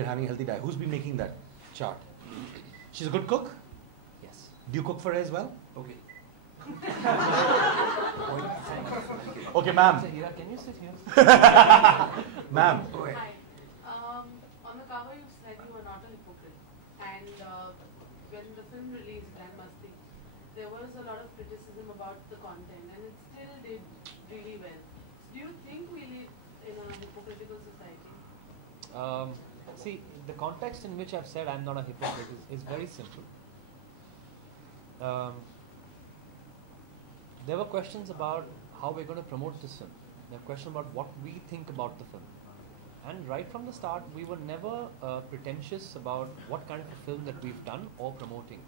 You're having a healthy diet. Who's been making that chart? She's a good cook? Yes. Do you cook for her as well? Okay. Okay, ma'am. Hira, can you sit here? Ma'am. Hi. On the cover you said you were not a hypocrite. And when the film released, Grandmasti, there was a lot of criticism about the content and it still did really well. Do you think we live in a hypocritical society? See, the context in which I've said I'm not a hypocrite is very simple. There were questions about how we're going to promote this film. There were questions about what we think about the film. And right from the start, we were never pretentious about what kind of a film that we've done or promoting.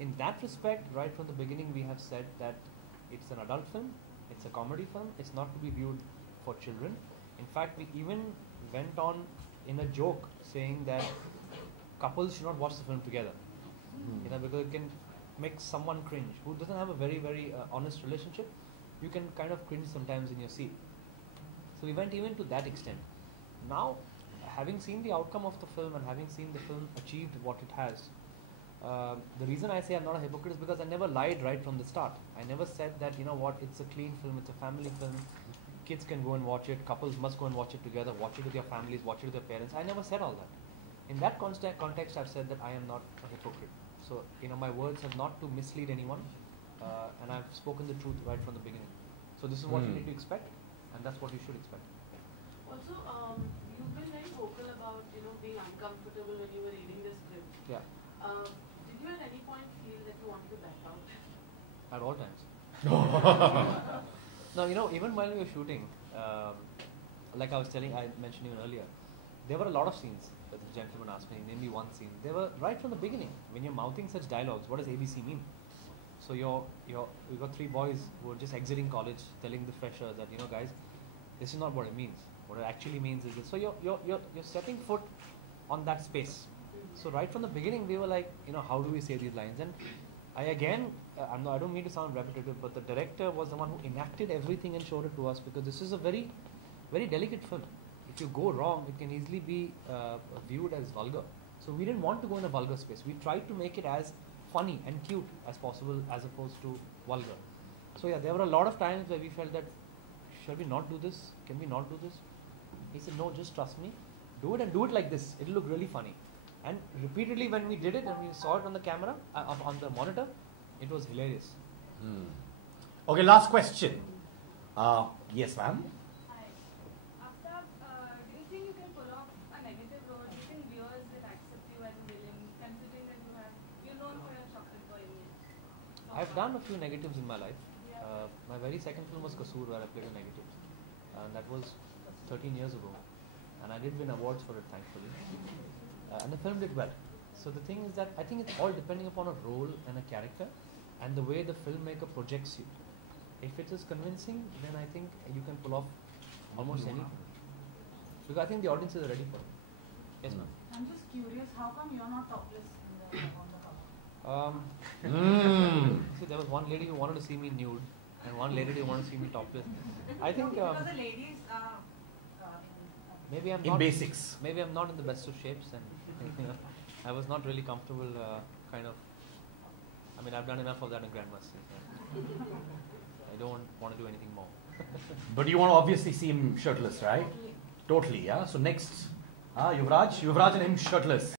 In that respect, right from the beginning, we have said that it's an adult film, it's a comedy film, it's not to be viewed for children. In fact, we even went on in a joke saying that couples should not watch the film together. You know, because it can make someone cringe who doesn't have a very honest relationship. You can kind of cringe sometimes in your seat. So we went even to that extent. Now, having seen the outcome of the film and having seen the film achieved what it has, the reason I say I'm not a hypocrite is because I never lied right from the start. I never said that, you know what, it's a clean film, it's a family film, kids can go and watch it, couples must go and watch it together, watch it with their families, watch it with their parents. I never said all that. In that context, I've said that I am not a hypocrite. So, you know, my words are not to mislead anyone, and I've spoken the truth right from the beginning. So this is what you need to expect, and that's what you should expect. Also, you've been very vocal about, you know, being uncomfortable when you were reading the script. Yeah. Did you at any point feel that you wanted to back out? At all times. No, you know, even while we were shooting, like I mentioned even earlier, there were a lot of scenes that the gentleman asked me, name me one scene. They were right from the beginning. When you're mouthing such dialogues, what does ABC mean? So we got three boys who were just exiting college, telling the freshers that, you know, guys, this is not what it means. What it actually means is this. So you're setting foot on that space. So right from the beginning, we were like, you know, how do we say these lines? And I don't mean to sound repetitive, but the director was the one who enacted everything and showed it to us, because this is a very delicate film. If you go wrong, it can easily be viewed as vulgar. So we didn't want to go in a vulgar space. We tried to make it as funny and cute as possible, as opposed to vulgar. So yeah, there were a lot of times where we felt that, shall we not do this? Can we not do this? He said, no, just trust me. Do it, and do it like this. It'll look really funny. And repeatedly when we did it and we saw it on the camera, on the monitor, it was hilarious. Okay, last question. Yes, ma'am. Hi. Aftab, do you think you can pull off a negative role? Do you think viewers will accept you as a villain, considering that you're known for your chocolate boy image? I've done a few negatives in my life. My very second film was Kasoor, where I played a negative. And that was 13 years ago. And I did win awards for it, thankfully. And the film did well. So the thing is that I think it's all depending upon a role and a character and the way the filmmaker projects you. If it is convincing, then I think you can pull off almost anything. Because I think the audiences are ready for it. Yes, ma'am. I'm just curious, how come you're not topless on the cover? See, there was one lady who wanted to see me nude and one lady who wanted to see me topless. I think because the ladies are maybe I'm In not basics. Maybe I'm not in the best of shapes, and you know, I was not really comfortable. I mean, I've done enough of that in Grandmasti. I don't want to do anything more. But you want to obviously see him shirtless, right? Totally, yeah. So next, Yuvraj and him shirtless.